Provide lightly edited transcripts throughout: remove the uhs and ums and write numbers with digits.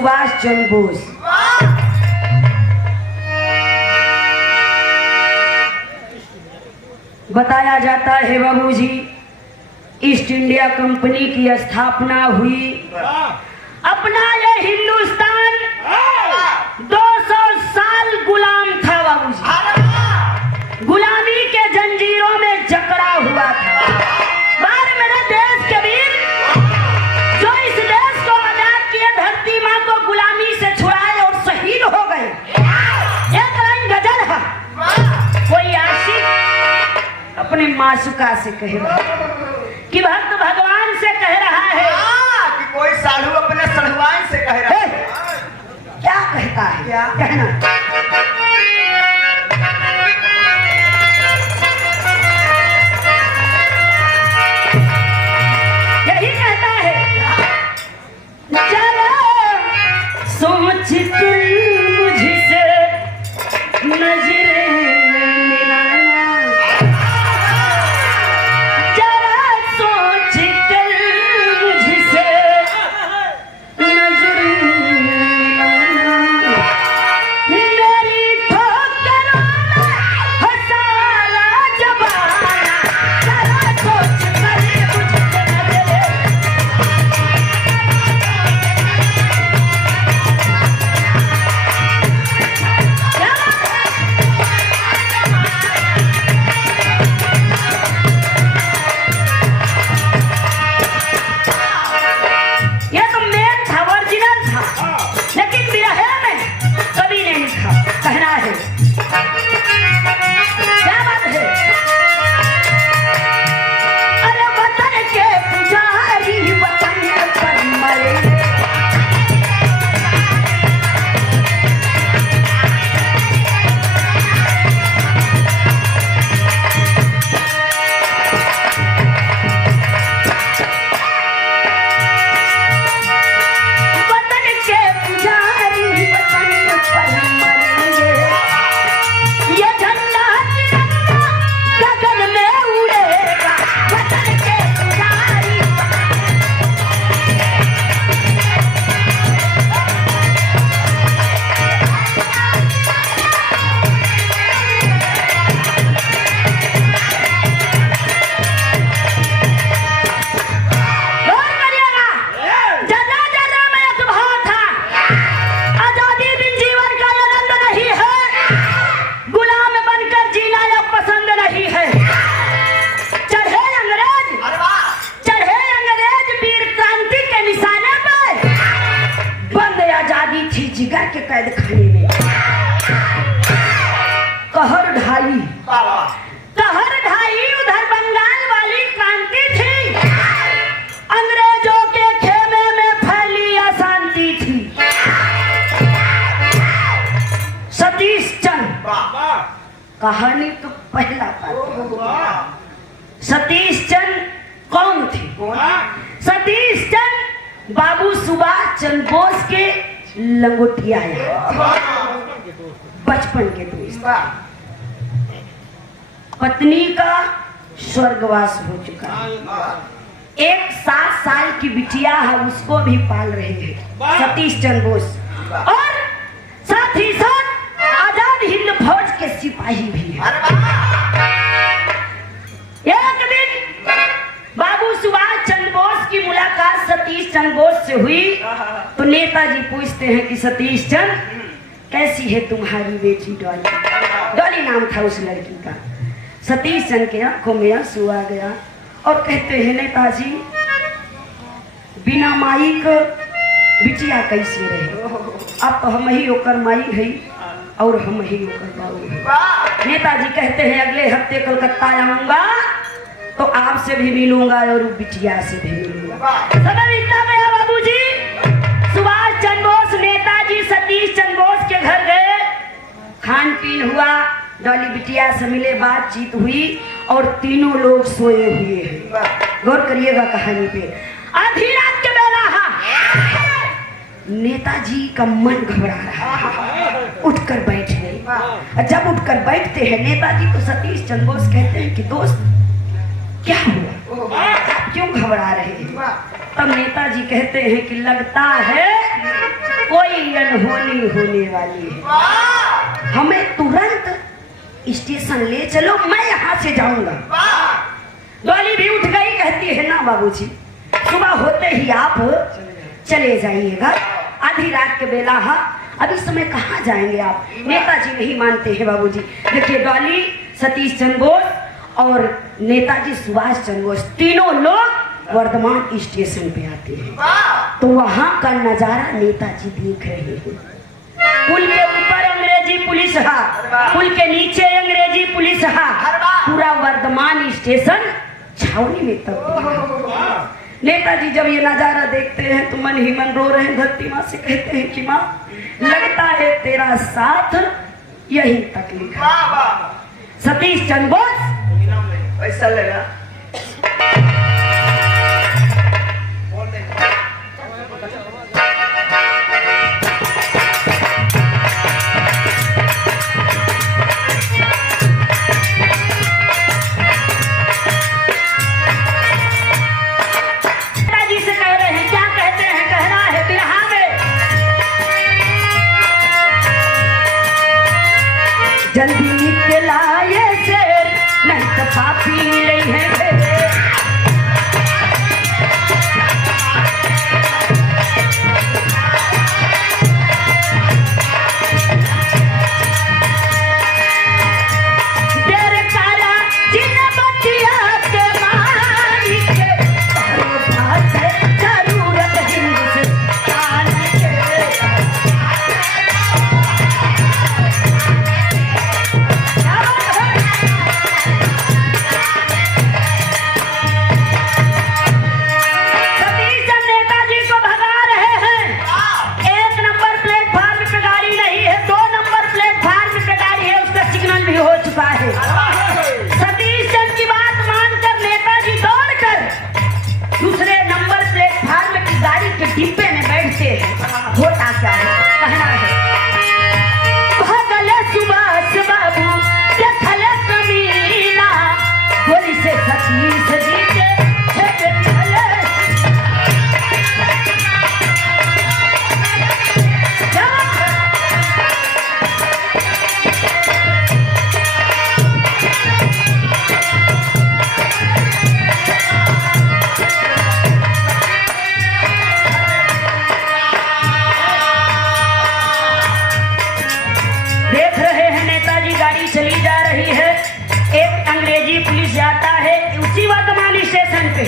सुभाष चंद्र बोस। बताया जाता है बाबूजी ईस्ट इंडिया कंपनी की स्थापना हुई। अपना ये हिंदुस्तान 200 साल गुलाम था बाबूजी, गुलामी के जंजीरों में जकड़ा हुआ था। बार मेरे देश के वीर जो इस देश को आजाद किए, धरती माँ को गुलामी से छुड़ाए और शहीद हो गए। एक लाइन गजल है, कोई आशिक अपने मासूका से कह रहा है कि भक्त भगवान से कह रहा है कि कोई साधु अपने सढ़वान से कह रहा है। क्या कहता है, क्या कहना? यही कहता है, जरा सोच तुम मुझसे नजरें मिलाना, जरा सोच कर मुझसे नजरें मिलाना, मेरी ठोकरों में हंसाला जबाना, जरा सोच कर मुझसे नजरें। ये तो मेन था, ओरिजिनल था, लेकिन बिरहे में कभी नहीं था। कहना है क्या बात है? अरे वतन के पुजारी वतन पर मरे, वतन के पुजारी वतन पर मरेंगे, ये झंडा तिरंगा गगन में उड़ेगा, वतन के पुजारी। गौर करिएगा, जर्रा जर्रा में एक भाव था। आजादी बिन जीवन का आनंद नहीं है, गुलाम बनकर जीना यह पसंद नहीं है। चढ़े अंग्रेज, अरे वाह! चढ़े अंग्रेज वीर क्रांति के निशाने पे, बंद आजादी थी जिगर के कैद खाने में। कहर ढाई, वाह, वाह। कहर ढाई उधर बंगाल वाली क्रांति थी, अंग्रेजों के खेमे में फैली अशांति थी। सतीश चंद्र वाह, कहानी तो पहला पार्ट। वाह। सतीश चंद्र कौन थे? सतीश चंद्र बाबू सुभाष चंद्र बोस के लंगोटिया बचपन के दोस्त। पत्नी का स्वर्गवास हो चुका है, एक 7 साल की बिटिया है, उसको भी पाल रहे हैं सतीश चंद्र बोस, और साथ ही साथ आजाद हिंद फौज के सिपाही भी हैं। एक दिन बाबू सुभाष चंद्र बोस की मुलाकात सतीश चंद्र बोस से हुई तो नेताजी पूछते हैं कि सतीश चंद्र कैसी है तुम्हारी बेटी डॉली? डॉली नाम था उस लड़की का। सतीश चंद्र के आंखों में आंसू आ गया और कहते हैं नेताजी बिना माई को बिटिया कैसे रहे? अब तो हम ही ओकर माई है और हम ही ओकर बाबू है। नेताजी कहते हैं अगले हफ्ते कलकत्ता आऊंगा तो आपसे भी मिलूंगा और बिटिया से भी मिलूंगा। समय इतना गया बाबूजी, सुभाष चंद्र बोस नेताजी सतीश चंद्र बोस के घर गए, खान पीन हुआ, डॉली बिटिया से मिले, बातचीत हुई और तीनों लोग सोए हुए हैं। गौर करिएगा कहानी पे। आधी रात के बेला नेताजी का मन घबरा रहा है, उठकर बैठ गए। जब उठकर बैठते हैं नेताजी तो सतीश चंद्र बोस कहते हैं कि दोस्त क्या हुआ, क्यों घबरा रहे हैं? तब नेताजी कहते हैं कि लगता है कोई अनहोनी होने वाली है। वाह हमें तुरंत स्टेशन ले चलो, मैं यहाँ से जाऊंगा। वाह डॉली भी उठ गई, कहती है ना बाबूजी, सुबह होते ही आप चले जाइएगा। आधी रात के बेला, हाँ अभी समय कहाँ जाएंगे आप? नेताजी नहीं मानते हैं बाबूजी। देखिए डॉली, सतीश चंद्र बोस और नेताजी सुभाष चंद्र बोस तीनों लोग वर्धमान स्टेशन पे आते हैं। वाह तो वहां का नजारा नेताजी देख रहे हैं। पुल के ऊपर अंग्रेजी पुलिस हा, पुल के नीचे अंग्रेजी पुलिस हा, पूरा वर्धमान स्टेशन छावनी में तब्दील है। नेताजी जब ये नजारा देखते हैं तो मन ही मन रो रहे हैं। धरती माँ से कहते हैं कि माँ, लगता है तेरा साथ यहीं तक लिखा। वाह वाह सतीश चंद्र बोस पैसा लेगा जल्दी निकलाए से नहीं तो पापी नहीं है। तेरे कारा जिन बतिया के मालिक बात जरूरत हिंदुस्तान के। सतीश चंद्र की बात मानकर नेताजी दौड़कर दूसरे नंबर प्लेटफार्म की गाड़ी के डिब्बे में बैठते हैं। होता क्या है, कहना है, भगले सुभाष बाबू देखले कमीना, गोली से सतीश जी के चली जा रही है। एक अंग्रेजी पुलिस जाता है उसी वर्धमान स्टेशन पे।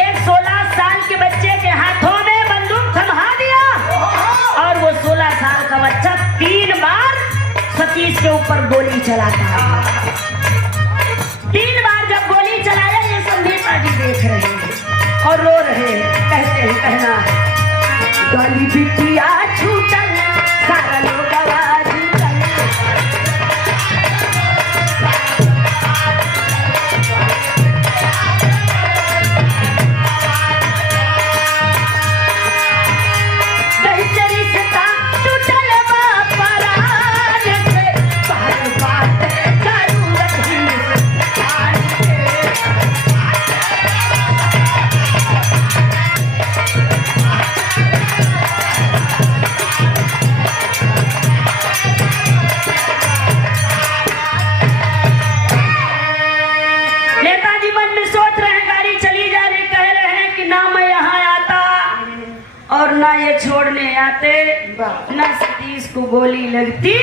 एक 16 साल के बच्चे के हाथों में बंदूक थमा दिया और वो 16 साल का बच्चा 3 बार सतीश के ऊपर गोली चलाता है। 3 बार जब गोली चलाया, ये सब नेताजी देख रहे हैं और रो रहे हैं। कहते हैं, कहना है, डॉली बिटिया छूटल सारा लोग आवाज ये छोड़ने आते, ना सतीश को गोली लगती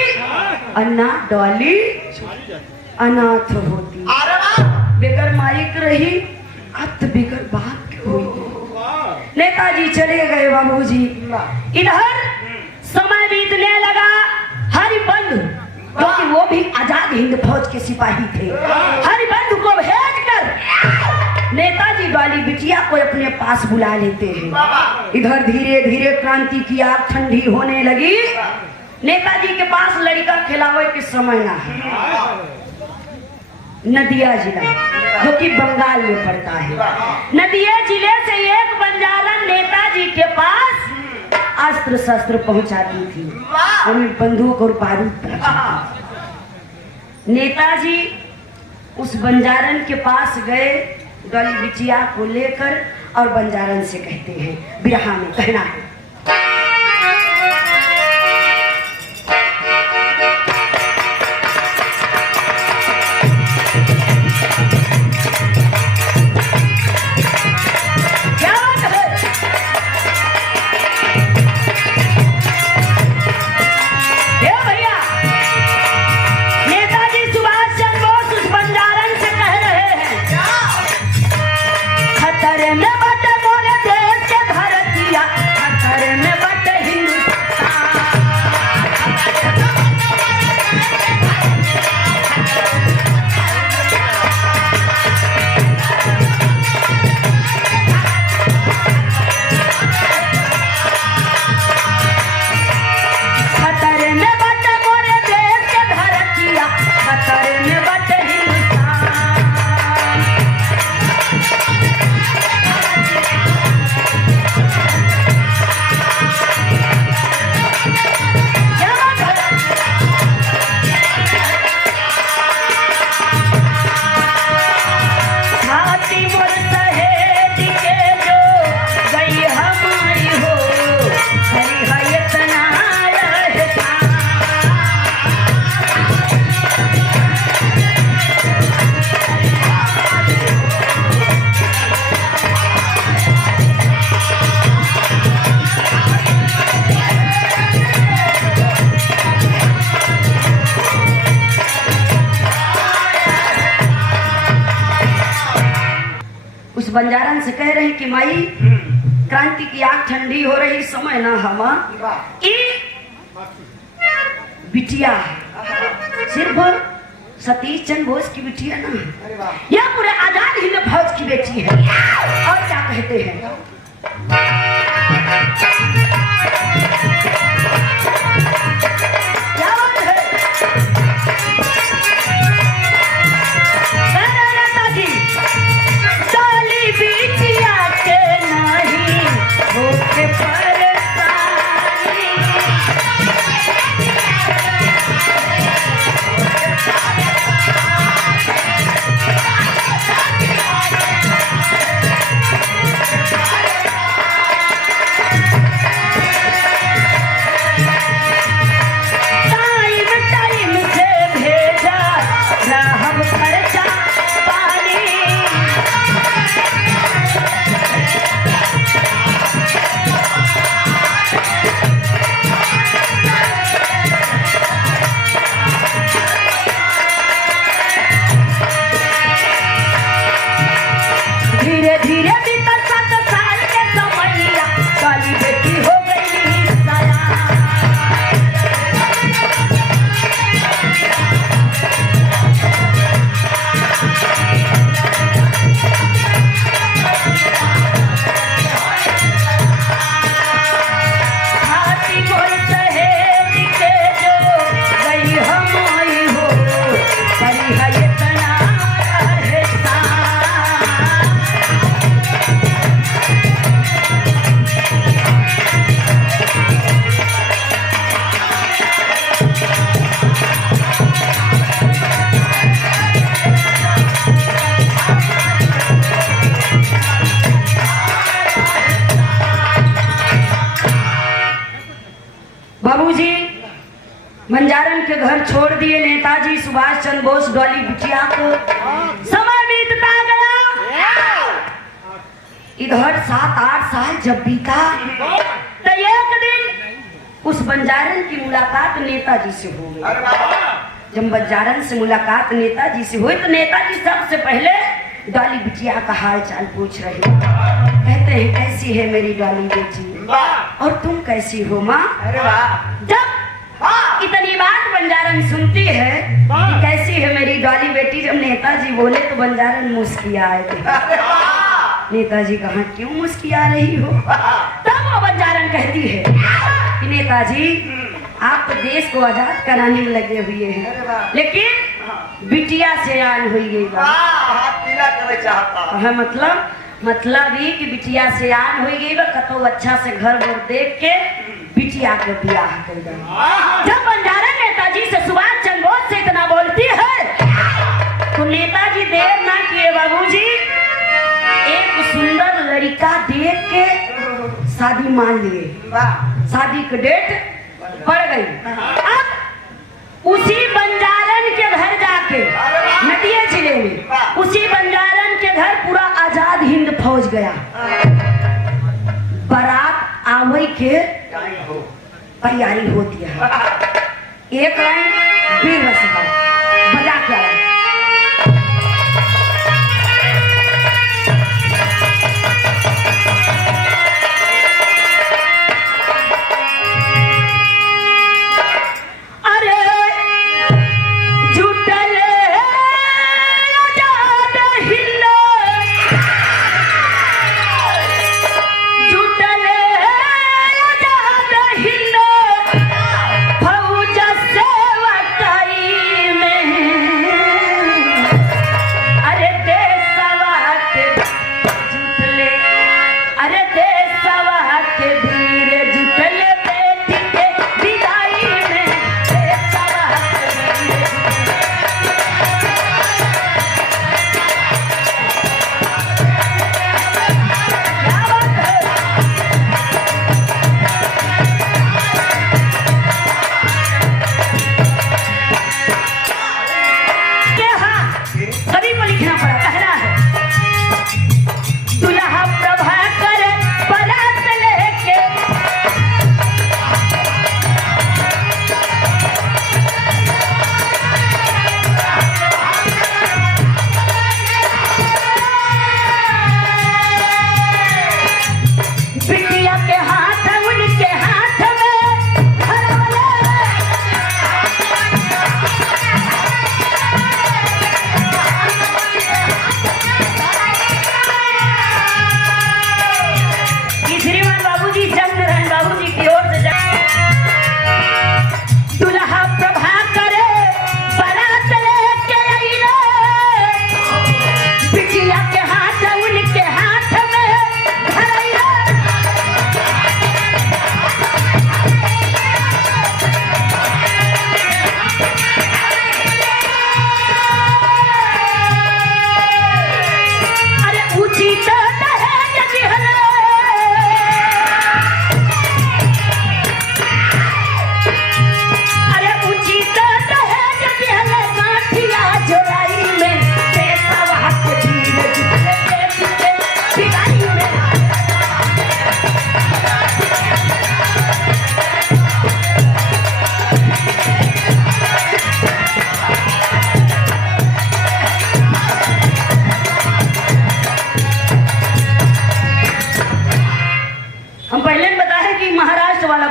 और ना डॉली अनाथ होती। बेगर माइक रही, अब बेगर बात हुई। नेताजी चले गए बाबूजी। इधर समय बीतने लगा। हरिबंधु, क्योंकि वो भी आजाद हिंद फौज के सिपाही थे, हरिबंधु को भेजकर नेताजी डॉली बिटिया को अपने पास बुला लेते हैं। इधर धीरे धीरे क्रांति की आग ठंडी होने लगी। नेताजी के पास लड़का खिलावे के समय ना है। नदिया जिला जो कि बंगाल में पड़ता है, नदिया जिले से एक बंजारन नेताजी के पास अस्त्र शस्त्र पहुंचाती थी, उन्हें बंदूक और बारूद। नेताजी उस बंजारन के पास गए डॉली बिटिया को लेकर और बंजारन से कहते हैं, बिरहा में कहना है, खतरे में बटे मोरे देश के धरतिया, खतरे में बटे हिंदुस्तान। खतरे में बटे मोरे देश के धरतिया, खतरे में बटे हिंदुस्तान। छाती मोर सहेज के जो गई हमारी हो, हरी है इतना एहसान। उस बंजारन से कह रही कि माई क्रांति की आग ठंडी हो रही, समय ना हवा ई बिटिया है, सिर्फ सतीश चंद्र बोस की बिटिया ना, यह पूरे आजाद हिंद फौज की बेटी है। और क्या कहते हैं, क्या बात है? नेताजी डाली बिटिया के नहीं होके परेशानी, टाइम से भेजा राहब खर्चा पानी। धीरे धीरे बीता 7 साल के समैया, काली बेटी हो गई सयान। छाती मोर सहेज के जो गई हमारी हो, हरी है इतना एहसान। बाबूजी बंजारन के घर छोड़ दिए नेताजी सुभाष चंद्र बोस डॉली बिटिया को। समय बीतता गया, इधर 7-8 साल जब बीता तो एक दिन उस बंजारन की मुलाकात नेताजी से हो गई। जब बंजारन से मुलाकात नेताजी से हुई तो नेताजी सबसे पहले डॉली बिटिया का हाल चाल पूछ रहे, कहते हैं कैसी है मेरी डॉली बेटी, और तुम कैसी हो माँ। अरे वाह, जब इतनी बात बंजारन सुनती है कि कैसी है मेरी डॉली बेटी, जब नेताजी बोले तो बंजारन मुस्कियाए थे। नेताजी कहा क्यों मुस्किया रही हो, तब वो बंजारन कहती है कि नेताजी आप तो देश को आजाद कराने में लगे हुए हैं, लेकिन बिटिया से आन हुई गई है। मतलब ही कि बिटिया से आन हुई गई, कतो अच्छा से घर वर देख के बिटिया के ब्याह कर दे। जब बंजारा नेताजी से सुभाष चंद्र बोस से इतना बोलती है तो नेताजी देर ना किए बाबूजी, एक सुंदर लड़का देख के शादी मान लिए। शादी की डेट पड़ गई। अब उसी बंजारन के घर जाके नदिया जिले में उसी बंजारन के घर पूरा आजाद हिंद फौज गया। बारात आवे के तैयारी होती है। एक लाइन वीर रस बजा के आया।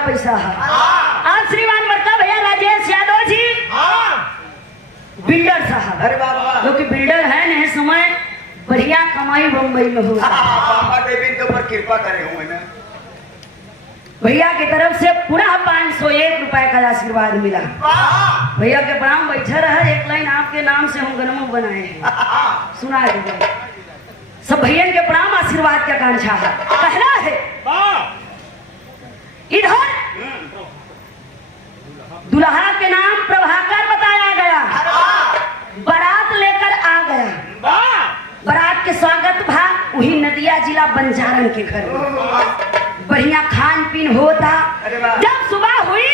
पैसा है। आज श्रीमान बड़का भैया राजेश यादव जी बिल्डर साहब, अरे बाबा जो कि बिल्डर है नहीं समय बढ़िया कमाई बम्बई में हो। बाबा देवी के ऊपर कृपा करे हुए ना। भैया की तरफ से पूरा 501 रुपए का आशीर्वाद मिला। भैया के प्रणाम। बैठे रहे, एक लाइन आपके नाम से हम गनमो बनाए हैं, सुना दीजिए। सब भैया के प्रणाम, आशीर्वाद की आकांक्षा है। पहला है इधर दुल्हा के नाम प्रभाकर बताया गया, बारात लेकर आ गया। बारात के स्वागत भा वही नदिया जिला बंजारन के घर में बढ़िया खान पीन होता। जब सुबह हुई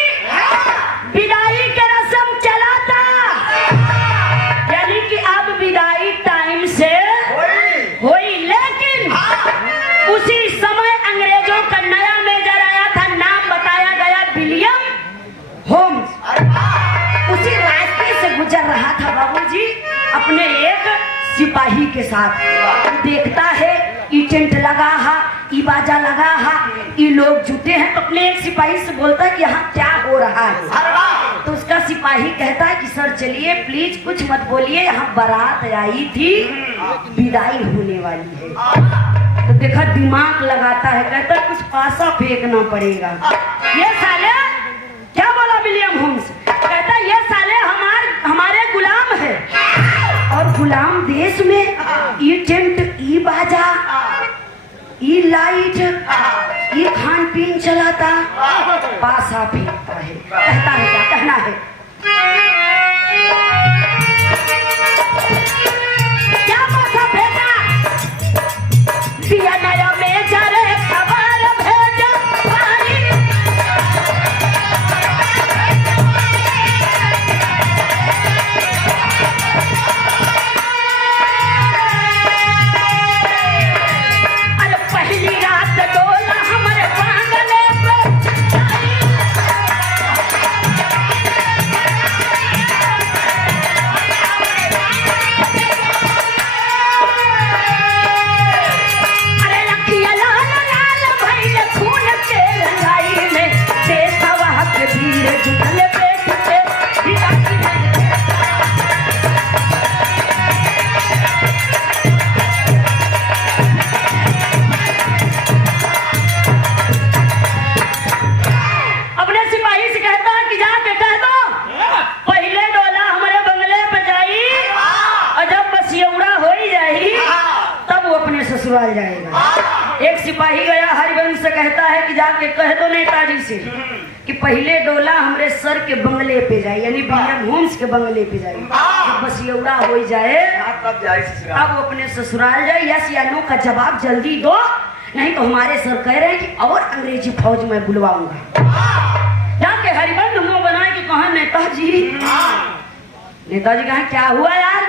विदाई के रस्म चला था, यानी कि अब विदाई टाइम से हुई। लेकिन उसी समय अंग्रेजों का नया मेजर आया था, नाम बताया गया विलियम होम्स। उसी रास्ते से गुजर रहा था बाबूजी अपने एक सिपाही के साथ। देखता है ई टेंट लगा है, ई बाजा लगा है, ये लोग जुटे हैं, तो अपने एक सिपाही से बोलता है कि यहाँ क्या हो रहा है। तो उसका सिपाही कहता है कि सर चलिए प्लीज कुछ मत बोलिए, यहाँ बारात आई थी, विदाई होने वाली है। तो देखा दिमाग लगाता है, कहता है कुछ पासा फेंकना पड़ेगा। ये साले क्या बोला विलियम होम्स, कहता है ये साले हमारे गुलाम है, और गुलाम देश में ये टेंट, ये बाजा, ये लाइट, ये खान पीन चलाता, पासा फेंकता है। कहता है क्या कहना है, क्या पासा फेंका, दिया नया मेजर खबर भेजा भाई। ससुराल जाएगा। एक सिपाही गया हरिवंश से, कहता है कि जाके कह दो नेताजी से कि पहले डोला हमरे सर के बंगले पे जाए, यानी विलियम होम्स के बंगले पे जाए। जब बसियौड़ा हो जाए अब वो अपने ससुराल जाए। यस या नो का जवाब जल्दी दो, नहीं तो हमारे सर कह रहे हैं कि और अंग्रेजी फौज में बुलवाऊंगा। जाके हरिवंश मुंह बनाए कि कहा नेताजी। नेताजी कहा क्या हुआ यार,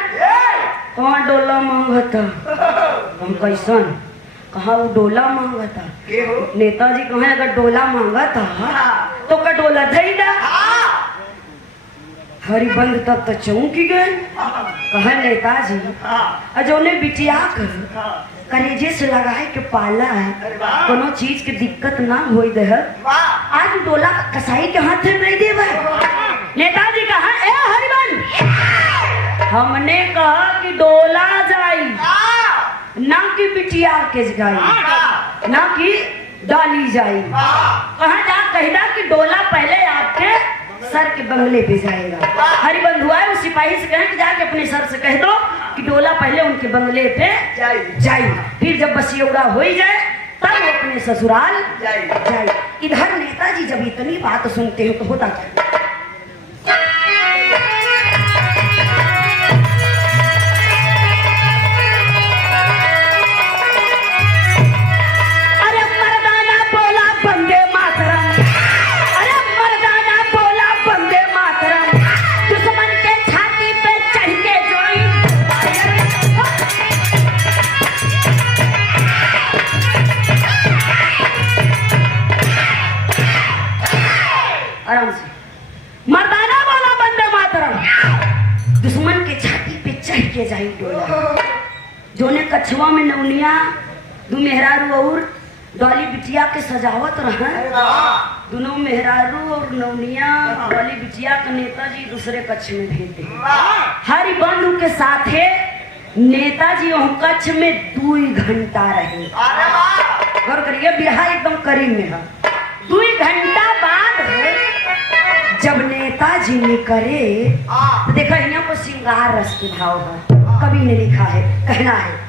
कहाँ डोला मांगा था, हम कैसन, कहा वो डोला मांगा था। नेताजी कहे अगर डोला मांगा था तो का डोला देगा। हरिबंद तब तो चौंकी गए, कहे नेताजी अजोने बिटिया कलेजे से लगाए के पाला है, कोनो चीज के दिक्कत ना होई दे, आज डोला कसाई के हाथ में नहीं देवे। नेताजी कहा ए हरिबंद, हमने कहा कि डोला जाई, ना कि बिटिया के जाई, ना कि डाली जाई। कहा जा कहना कि डोला पहले आपके सर के बंगले पे जाएगा। हरिबंधु आए उस सिपाही से कहे कि जाके अपने सर से कह दो कि डोला पहले उनके बंगले पे जाए, फिर जब बसियौड़ा हो ही जाए तब वो अपने ससुराल जाए। इधर नेताजी जब इतनी बात सुनते हैं तो होता क्या, आराम से मर्दाना बोला बंदे मातरम, दुश्मन के छाती पे चढ़ के जाई डोला। जोने कछुआ में नौनिया दू मेहरारू और डॉली बिटिया के सजावत रहे। दोनों मेहरारू और नवनिया डॉली बिटिया के नेताजी दूसरे कक्ष में भेज दे। हरि बंधु के साथे नेताजी वह कक्ष में 2 घंटा रहे। गौर करिए, बिरहा एकदम करीब में है। 2 घंटा बाद जब नेताजी निकले तो देखा यहाँ पर श्रृंगार रस के भाव है। कवि ने लिखा है, कहना है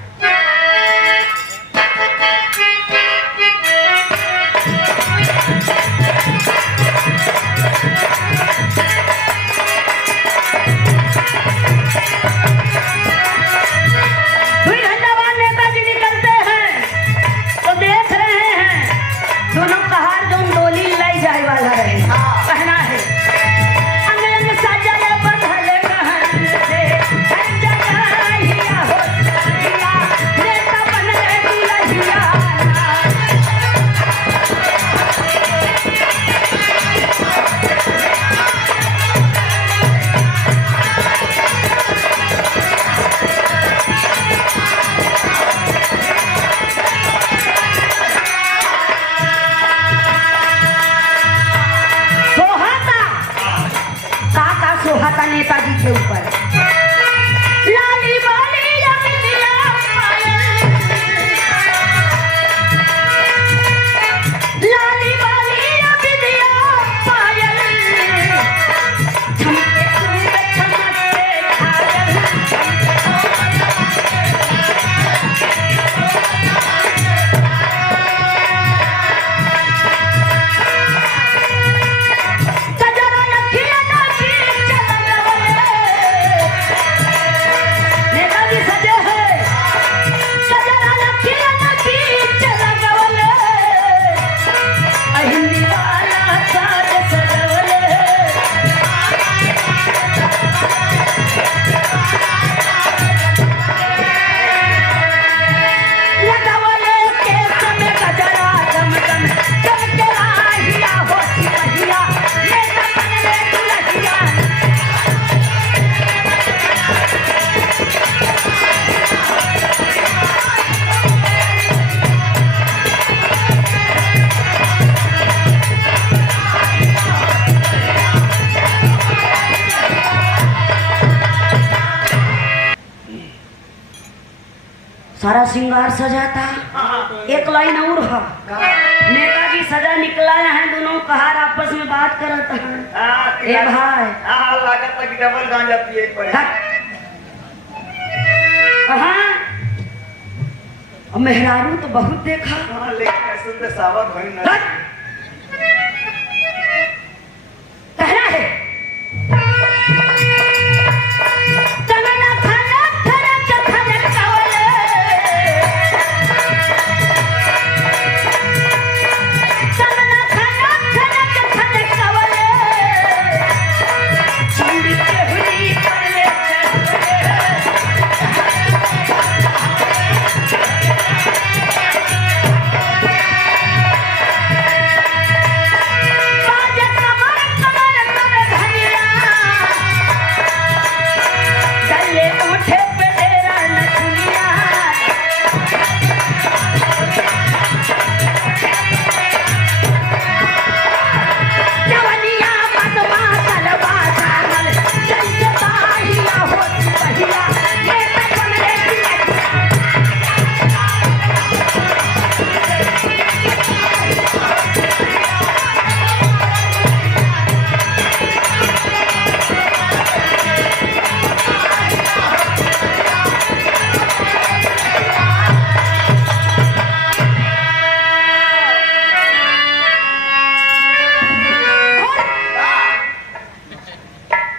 नेताजी के ऊपर लाली बाली बिंदिया लाली बाली बिंदिया पायल चमके सारा श्रृंगार सजा था। एक लाइन और है, नेताजी सजा निकला है, दोनों कहार आपस में बात करत हैं। ए भाई लागत तक डबल गांजा पिए पड़े। कहाँ मेहरारू तो बहुत देखा, लेकिन सुंदर सावर भई न कहना है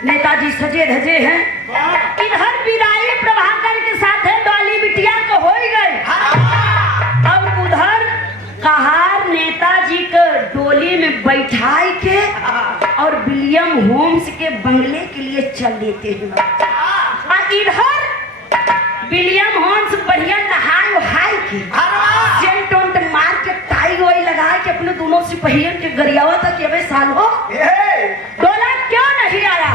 नेताजी सजे धजे हैं। इधर विदाई प्रभाकर के साथ है डॉली बिटिया को हो ही गए। अब उधर कहार नेताजी को डोली में बैठाई के और विलियम होम्स के बंगले के लिए चल देते हैं। और इधर विलियम होम्स बढ़िया नहाय उहाय के सेंट उंट मार के टाई वाई लगा के अपने दोनों सिपाहियों के गरियावा तक ये साल हो डोला क्यों नहीं आया।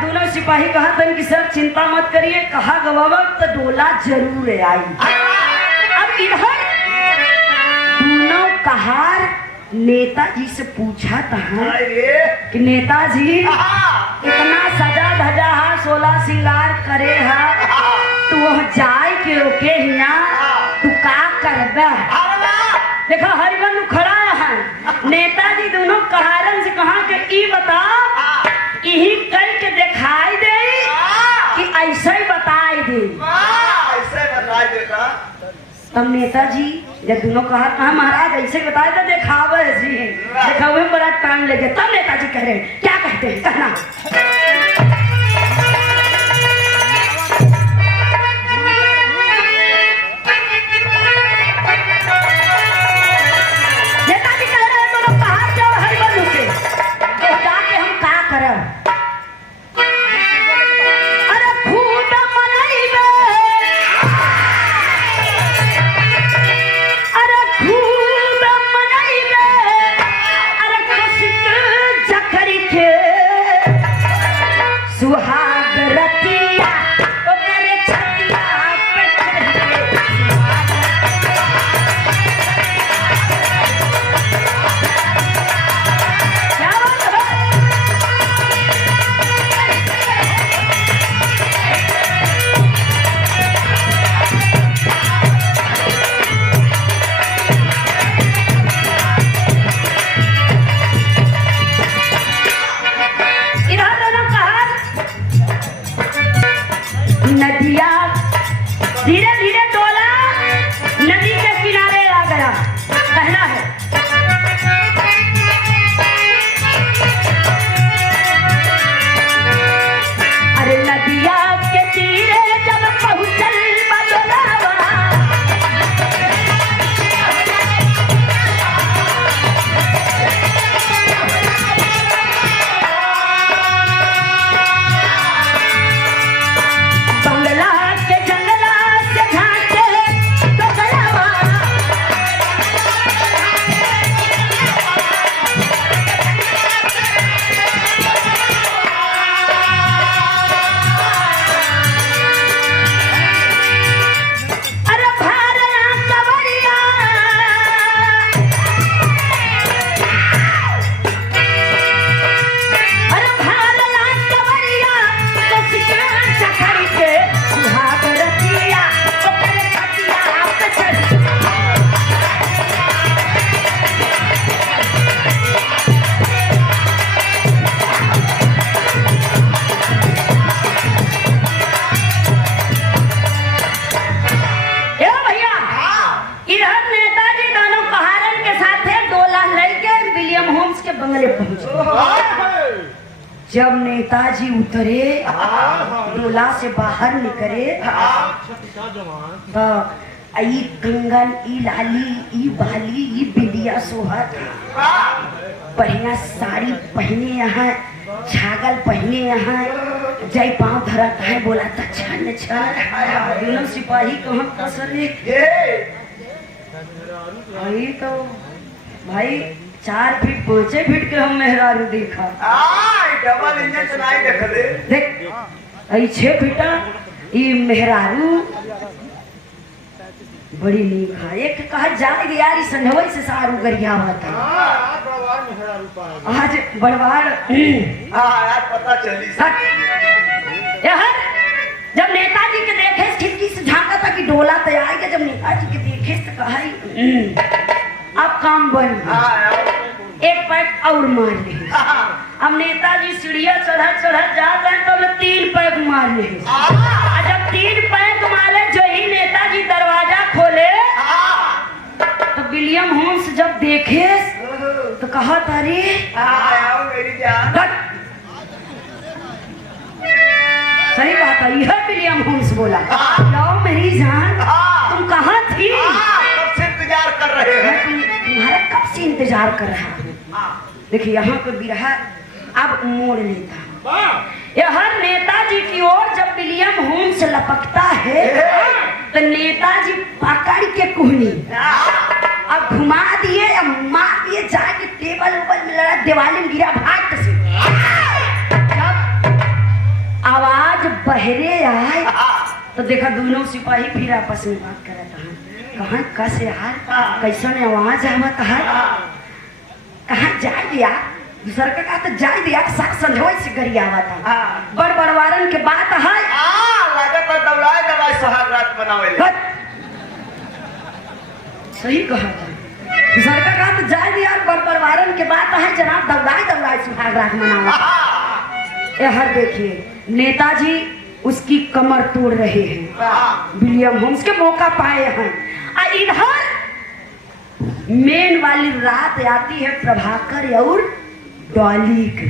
दोनों सिपाही कहा था कि सर चिंता मत करिए, कहा गवावा तो डोला जरूर आई। अब इधर नेताजी से पूछा था अरे कि नेताजी हाँ, इतना सजा धजा हा 16 श्रृंगार करे हा हाँ, तू वह जाए के रोके हिया तू का करबा। अरे वाह, देखो हरिबंधु खड़ा है, नेताजी दोनों कहारन से कहा कि ई बता यही करके दिखाई दे कि ऐसे ही बताई दे। वाह, ऐसे बताई देता। तब नेताजी जब दोनों कहा महाराज ऐसे ही बताए तो दिखावे जी दिखावे में बड़ा टाइम लगे। तब नेताजी कह रहे हैं क्या कहते हैं कहना। नेताजी कह रहे हैं दोनों कहा जाओ हरिबंधु से तो जाके हम का करब। अरे खूब मनइबे, अरे खूब मनइबे, अरे कसिक जकरी के सुहाग रतिया ओकर छतिया पे चढ़ के क्या बात है। इधर दोनों कहा नदिया धीरे धीरे डोला नदी के किनारे आ गया। कहना है अरे नदिया के तीरे जब पहुंचल बदलावा बंगला के जंगला से झांके तो गलावा अरे भारना कवरिया अरे भारना कवरिया कसिका चखर के सुहाग रतिया ओकर छतिया पे चढ़ ए भैया इधर नेताजी दोनों कहारन के साथ है डोला लेके विलियम होम्स के बंगले पहुंचे। जब नेताजी उतरे डोला से बाहर निकले तो ई कंगन ई लाली ई बाली ई बिंदिया सोहत बढ़िया साड़ी पहने यहाँ छागल पहने यहाँ जय पाँव धरत है बोला था छन छन दोनों सिपाही कहाँ कसरे ये भाई तो भाई 4 फीट 5 फीट के हम मेहरारू देखा डबल इंजन चलाई देख दे। देख आई 6 फीटा ई मेहरारू बड़ी नीक है। एक कहा जाए गया यार संधवई से सारू गरिया हुआ था आज बड़वाड़ यार पता चली यार जब नेताजी के देखे खिड़की से झांका था कि डोला तैयार के जब नेताजी के देखे तो कहा अब काम बन एक पैक और मार ले। अब नेताजी सीढ़िया चढ़त चढ़त जाते हैं तो 3 पैक मार ले। जब 3 पैक मारे जो ही नेताजी दरवाजा खोले तो विलियम होम्स जब देखे तो कहा तारी मेरी जान सही बात है यह विलियम होम्स बोला लो मेरी जान तुम कहाँ थी। कब से इंतजार कर रहे हैं। तुम्हारा कब से इंतजार कर रहा हूँ। देखिए यहाँ पे बिरहा अब मोड़ लेता यह नेताजी की ओर जब विलियम होम्स लपकता है तो नेताजी पकड़ के कुहनी अब घुमा दिए या मार दिए जाके टेबल उबल में लड़ा दिवाली में गिरा भाग से। जब आवाज बहरे आए तो देखा दोनों सिपाही फिर आपस में बात करता है कहाँ कैसे यार कैसा ने आवाज आवत है कहाँ जाए दिया दूसर का कहा तो जाए दिया साथ संझोई से गरिया हुआ था। हाँ। बड़ बड़वारन के बात है लागत है दौड़ाए दवाई सुहाग रात बनावे सही कहा था। दूसर का कहा तो जाए दिया बड़ बड़वारन के बात है जनाब दौड़ाए दौड़ाए सुहाग रात मनावा। हर देखिए नेताजी उसकी कमर तोड़ रहे हैं, विलियम होम्स के मौका पाए हैं। और इधर मेन वाली रात आती है प्रभाकर और डॉली की।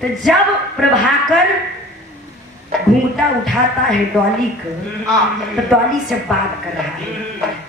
तो जब प्रभाकर घूंघटा उठाता है डॉली को तो डॉली से बात कर रहा है।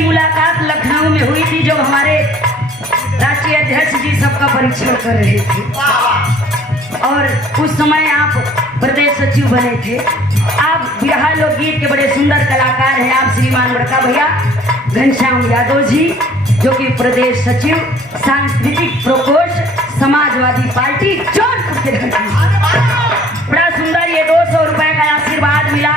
मुलाकात लखनऊ में हुई थी जब हमारे राष्ट्रीय अध्यक्ष जी सबका परीक्षण कर रहे थे और उस समय आप प्रदेश सचिव बने थे। आप बिहार लोकगीत के बड़े सुंदर कलाकार हैं। आप श्रीमान बड़का भैया घनश्याम यादव जी जो कि प्रदेश सचिव सांस्कृतिक प्रकोष्ठ समाजवादी पार्टी जौनपुर के बड़ा सुंदर ये 200 रुपए का आशीर्वाद मिला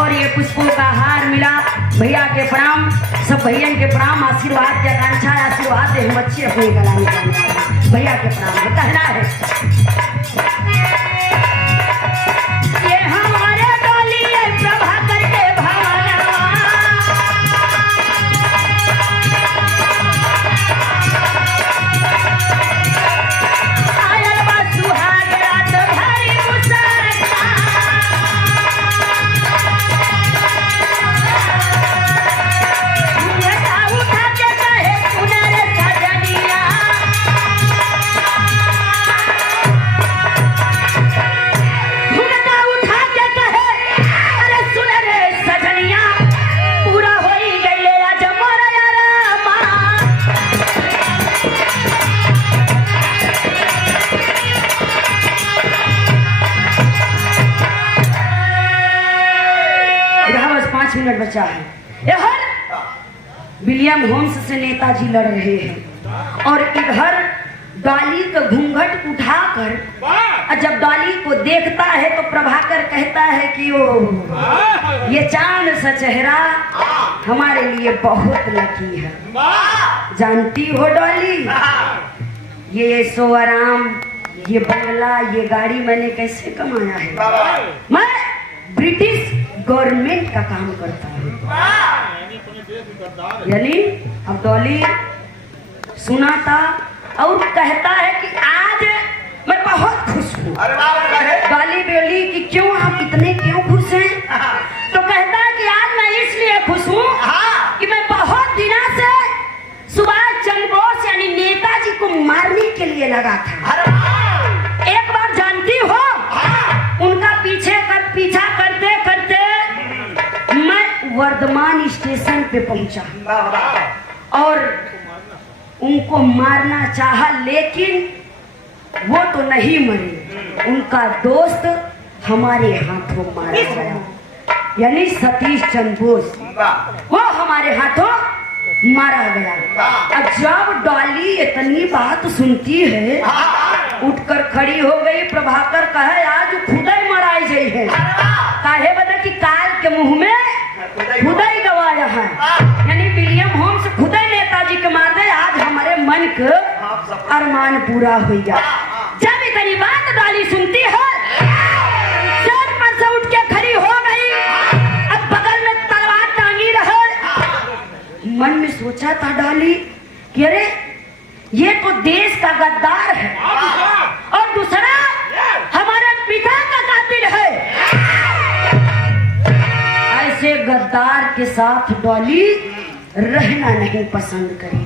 और ये पुष्पों का हार मिला। भैया के प्रणाम, सब भैया के प्रणाम, आशीर्वाद की आकांक्षा आशीर्वाद दे बच्चे अपने गला निकालने भैया के प्रणाम कहना है। ये हमारे डोली प्रभाकर के भावना आयल बा सुहाग रात भारी मुसाका उठा के कहे सुनर सजनिया उठा के कहे अरे सुनर सजनिया पूरा हो ही गई आज मोरा रामा। बस 5 मिनट बचा है। इधर विलियम होम्स से नेताजी लड़ रहे हैं और इधर डॉली को घूंघट उठाकर जब डॉली को देखता है तो प्रभाकर कहता है कि ओ ये चांद सा चेहरा हमारे लिए बहुत लकी है। जानती हो डॉली ये ऐशो आराम ये बंगला ये गाड़ी मैंने कैसे कमाया है। मैं ब्रिटिश गवर्नमेंट का काम करता हूँ। यानी अब डॉली सुना था और कहता है कि आज मैं बहुत खुश हूँ। डॉली बोली कि क्यों आप इतने क्यों खुश हैं? तो कहता है कि आज मैं इसलिए खुश हूँ कि मैं बहुत दिनों से सुभाष चंद्र बोस यानी नेताजी को मारने के लिए लगा था। एक बार जानती हो उनका पीछा करते करते मैं वर्धमान स्टेशन पे पहुंचा और उनको मारना चाहा लेकिन वो तो नहीं मरे। उनका दोस्त हमारे हाथों मारा गया यानी सतीश चंद्र बोस वो हमारे हाथों मारा गया। अब जब डॉली इतनी बात सुनती है उठकर खड़ी हो गई। प्रभाकर कहे आज खुदाई मराई गई है। काहे बता कि काल के मुंह में खुदाई गवाया है यानी विलियम होम्स खुदाई नेताजी के मार दे। आज हमारे अरमान पूरा हो गया। जब इतनी बात डॉली सुनती है, सर पर से उठ के खड़ी हो गई। अब बगल में तलवार टांगी रहे। मन में सोचा था डॉली कि अरे ये तो देश का गद्दार है और दूसरा हमारे पिता का कातिल है। ऐसे गद्दार के साथ डॉली रहना नहीं पसंद करी।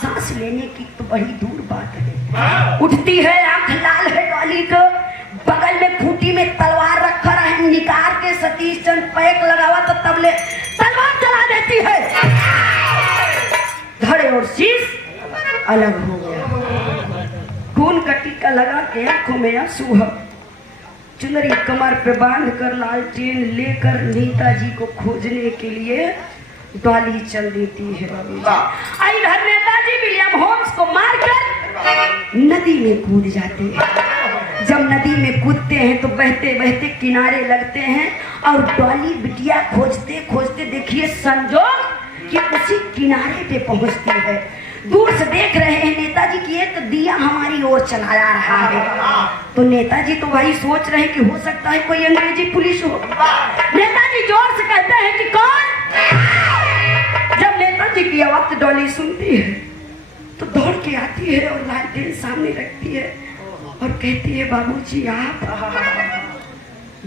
सांस लेने की तो बड़ी दूर बात है। उठती है, आंख लाल है डॉली को। बगल में खूंटी में तलवार रखा है, निकाल के सतीश चंद पैक लगावा तो तबले तलवार चला देती है। धड़े और शीश अलग हो गया। खून का टीका लगा के आंखों में आंसू है। चुनरी कमर पे बांध कर लालटेन लेकर नेताजी को खोजने के लिए डॉली चल देती है। आई घर नेताजी विलियम होम्स को मारकर नदी में कूद जाते हैं। जब नदी में कूदते हैं तो बहते बहते किनारे लगते हैं और डॉली बिटिया खोजते खोजते देखिए संजोग कि उसी किनारे पे पहुंचती है। दूर से देख रहे हैं नेताजी की एक दिया हमारी ओर चला आ रहा है। तो नेताजी तो भाई सोच रहे हैं कि हो सकता है कोई अंग्रेजी पुलिस हो। नेताजी जोर से कहते हैं कि कौन। जब नेताजी की आवाज डॉली सुनती है तो दौड़ के आती है और लालटेन सामने रखती है और कहती है बाबूजी आप।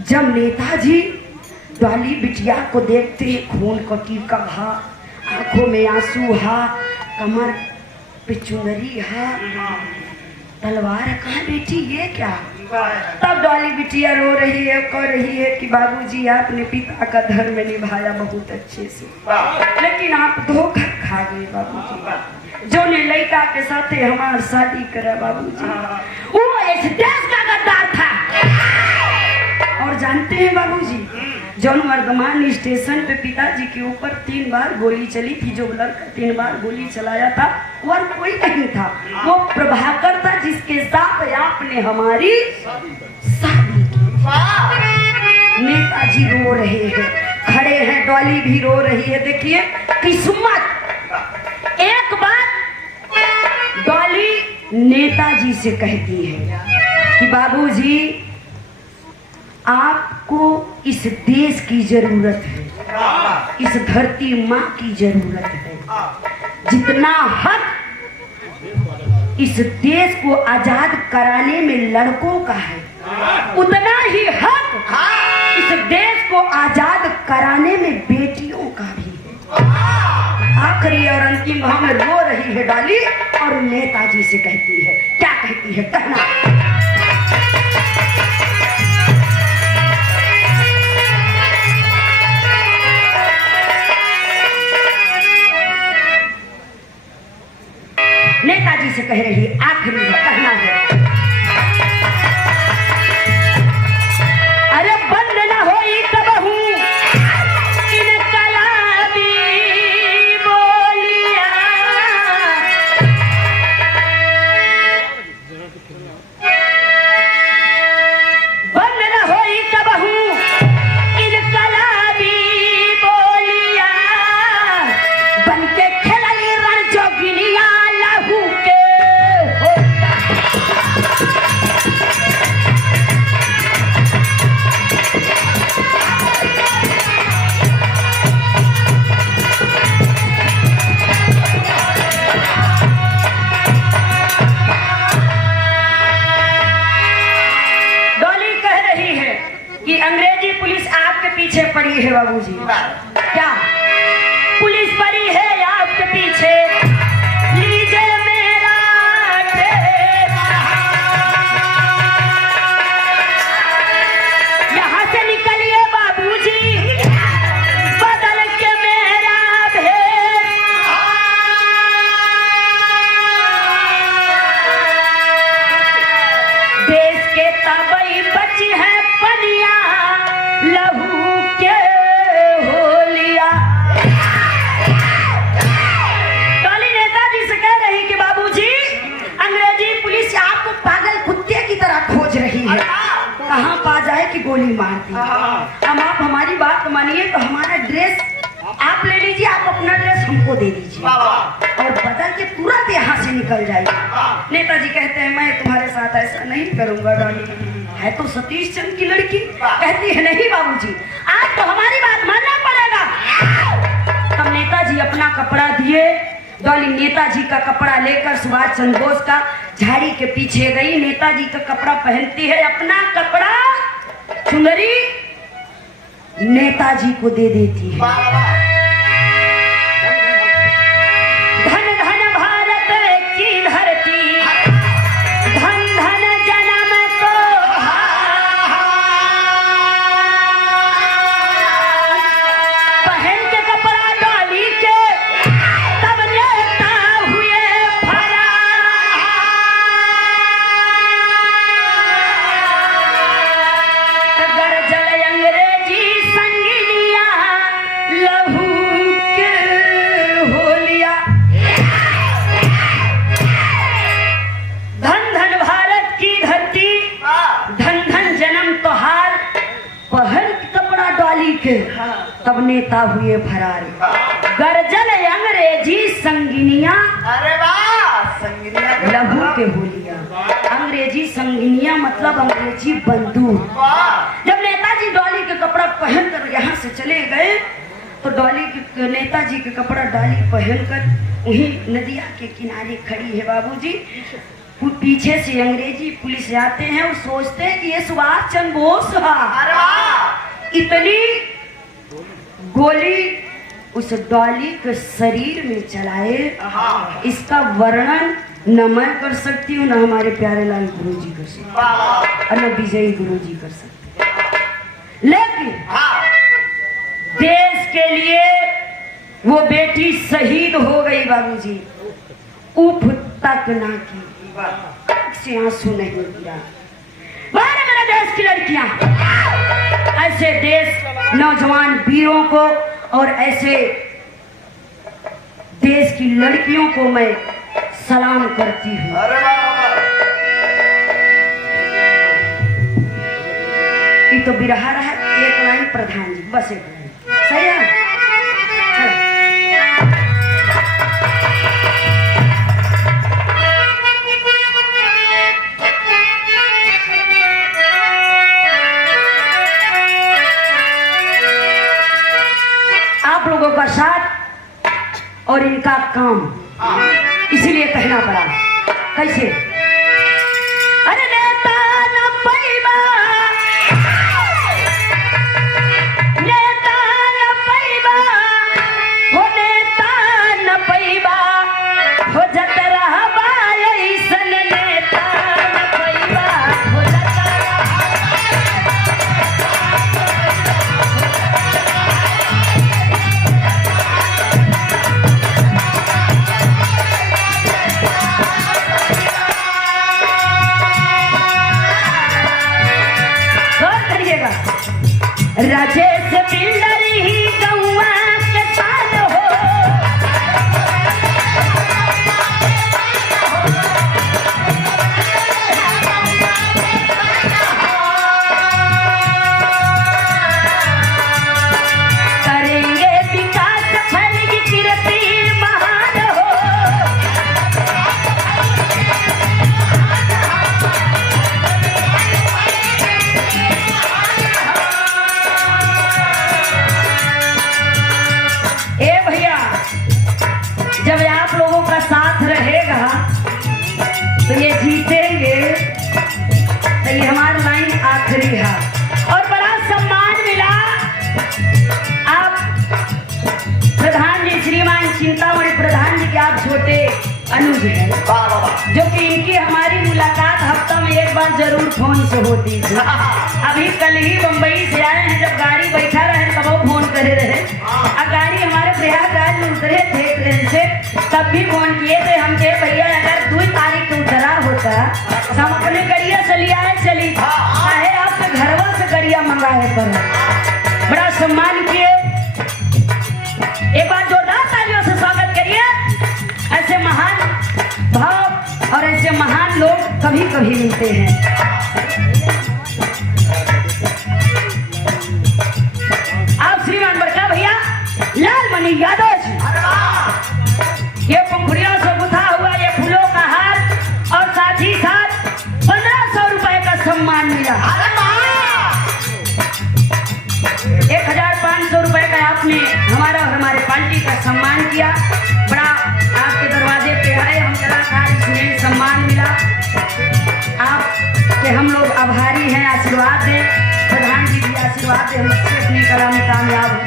जब नेताजी डॉली बिटिया को देखते हैं, खून का टीका हा, आंखों में आंसू हा, कमर पे चुनरी हा, तलवार कहाँ बेटी ये क्या। तब डॉली बिटिया रो रही है, कह रही है कि बाबूजी आपने पिता का धर्म निभाया बहुत अच्छे से, लेकिन आप धोखा खा गए बाबूजी। जो ने लड़का के साथ हमारी शादी करा बाबूजी, वो इस देश का गद्दार था। और जानते हैं बाबूजी, जौन वर्धमान स्टेशन पे पिताजी के ऊपर 3 बार गोली चली थी, जो लड़का 3 बार गोली चलाया था वो कोई नहीं था, वो प्रभाकर था जिसके साथ आपने हमारी शादी की। नेताजी रो रहे हैं, खड़े हैं, डॉली भी रो रही है। देखिए किस्मत। एक बात डॉली नेताजी से कहती है कि बाबूजी आपको इस देश की जरूरत है, इस धरती माँ की जरूरत है। जितना हक इस देश को आजाद कराने में लड़कों का है, उतना ही हक इस देश को आजाद कराने में बेटियों का भी है। आखिरी और अंतिम भाव में रो रही है डॉली और नेताजी से कहती है, क्या कहती है कहना। नेताजी से कह रही है, आखिरी कहना है, अरे बंद न होई कबहू इनकलाबी बोलिया। बंद न होई कबहू इनकलाबी बोलिया, बन के खेलली रण जोगिनिया लहू के। डॉली कह रही है कि अंग्रेजी पुलिस आपके पीछे पड़ी है बाबूजी। क्या पुलिस पड़ी है आपके पीछे, लीजिए मेरा ठेका। यहाँ से निकलिए बाबूजी, बदल के मेरा भेष। देश के तबई बची है पनिया, लहू के होलिया। डॉली नेताजी से कह रही कि बाबूजी अंग्रेजी पुलिस आपको पागल कुत्ते की तरह खोज रही है, कहाँ पा जाए कि गोली मार दी। अब आप हमारी बात मानिए तो हमारा ड्रेस आप ले लीजिए, आप अपना ड्रेस हमको दे दीजिए और बदल के तुरंत तुरंत यहाँ से निकल जाइए। नेताजी कहते हैं मैं तुम्हारे साथ ऐसा नहीं करूंगा डॉली, है तो सतीश चंद्र की लड़की। कहती है नहीं बाबूजी, आज तो हमारी बात मानना पड़ेगा। तब नेताजी अपना कपड़ा दिए। डॉली नेताजी का कपड़ा लेकर सुभाष चंद्र बोस का झाड़ी के पीछे गई। नेताजी का कपड़ा पहनती है, अपना कपड़ा चुनरी नेताजी को दे देती है। धन धन भारत की धरती, धन धन जन्म को पहन के कपड़ा डॉली के तब नेता हुए फरार। गरजल अंग्रेजी संगिनिया लहू के होलिया। धन धन भारत की धरती, धन धन जन्म तोहार, पहन कपड़ा डॉली के तब नेता हुए फरार। गरजल अंग्रेजी संगिनिया, अरे वाह, संगिनिया के लहू के होलिया। अंग्रेजी संगिनिया मतलब अंग्रेजी बंदूक। वाह, जब नेताजी डॉली के कपड़ा पहनकर यहाँ से चले गए तो डॉली के नेताजी के कपड़ा डॉली पहनकर वहीं नदिया के किनारे खड़ी है बाबूजी। पीछे से अंग्रेजी पुलिस आते हैं और सोचते हैं कि ये सुभाष चंद्र बोस है। अरे वाह, इतनी गोली उस डॉली के शरीर में चलाए, इसका वर्णन न मैं कर सकती हूँ, न हमारे प्यारे लाल गुरुजी कर सकते वाह, और न विजयी गुरुजी कर सकते। लेकिन हाँ, देश के लिए वो बेटी शहीद हो गई बाबूजी। उफ तक ना की, से आंसू नहीं गिरा। बाहर मेरे देश की लड़कियां, ऐसे देश नौजवान वीरों को और ऐसे देश की लड़कियों को मैं सलाम करती हूँ। अरे वाह, ये तो बिरहा रहा है, एक लाइन प्रधान जी, बस एक लाइन, सही है। चलो। आप लोगों का साथ और इनका काम, इसीलिए कहना पड़ा। कैसे? अरे नेता न पैबा, नेता न पैबा, हो नेता न पैबा, हो जत रहबा ऐसन नेता न पैबा, हो जत राजेश बिल्डर ही गौआ के साथ हो, करेंगे विकास फल की कीर्ति महान हो। जब आप लोगों का साथ रहेगा तो ये जीतेंगे। तो ये हमारी लाइन आखिरी है और बड़ा सम्मान मिला। आप प्रधान जी श्रीमान चिंतामणि प्रधान जी के आप छोटे अनुज हैं, जो कि इनकी हमारी मुलाकात हफ्ता में एक बार जरूर फोन से होती थी। अभी कल ही बम्बई से आए हैं, जब गाड़ी बैठा रहे तब वो फोन करे रहे। गाड़ी हमारे प्रयागराज में उतरे थे ट्रेन से, तब भी फोन किए थे हमसे, भैया अगर 2 तारीख को उतरा होता तो हम अपने गड़िया चली आए चली, चाहे आपके घरवा से गड़िया मंगाए पर। बड़ा सम्मान किए। एक बार जोरदार तालियों से स्वागत करिए। ऐसे महान भाव और ऐसे महान लोग कभी कभी मिलते हैं। आप श्रीमान बड़का भैया लाल मणि यादव जी, ये पंखुड़ियों से गुथा हुआ ये सम्मान किया। बड़ा आपके दरवाजे पे आए हम कलाकार, इसमें सम्मान मिला। आपके हम लोग आभारी हैं। आशीर्वाद दें, प्रधान जी भी आशीर्वाद दें, हम बच्चे अपनी कला में कामयाब हों।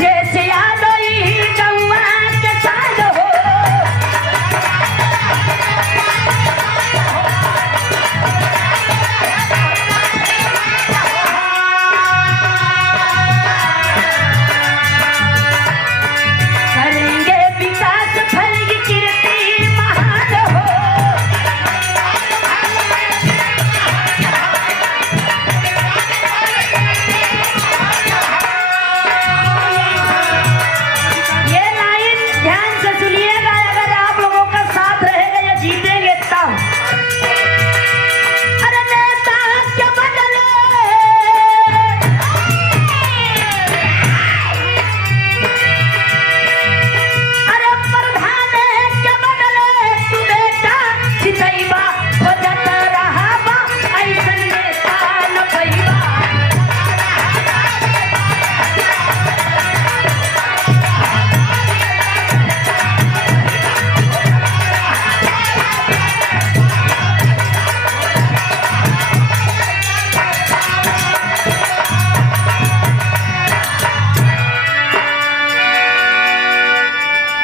जैसे याद आई गौआ के साथ हो, करेंगे विकास फल की कीर्ति महान हो। ये लाइन ध्यान से सुनिएगा, अगर आप लोगों का साथ रहेगा या जीतेंगे तब। अरे नेता क्या बदले, अरे प्रधान क्या बदले, तू बेटा सितैबा हो जात रहा बा, ऐसन नेता न पैबा।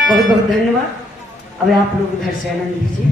बहुत बहुत धन्यवाद। अब आप लोग इधर से आनंद लीजिए।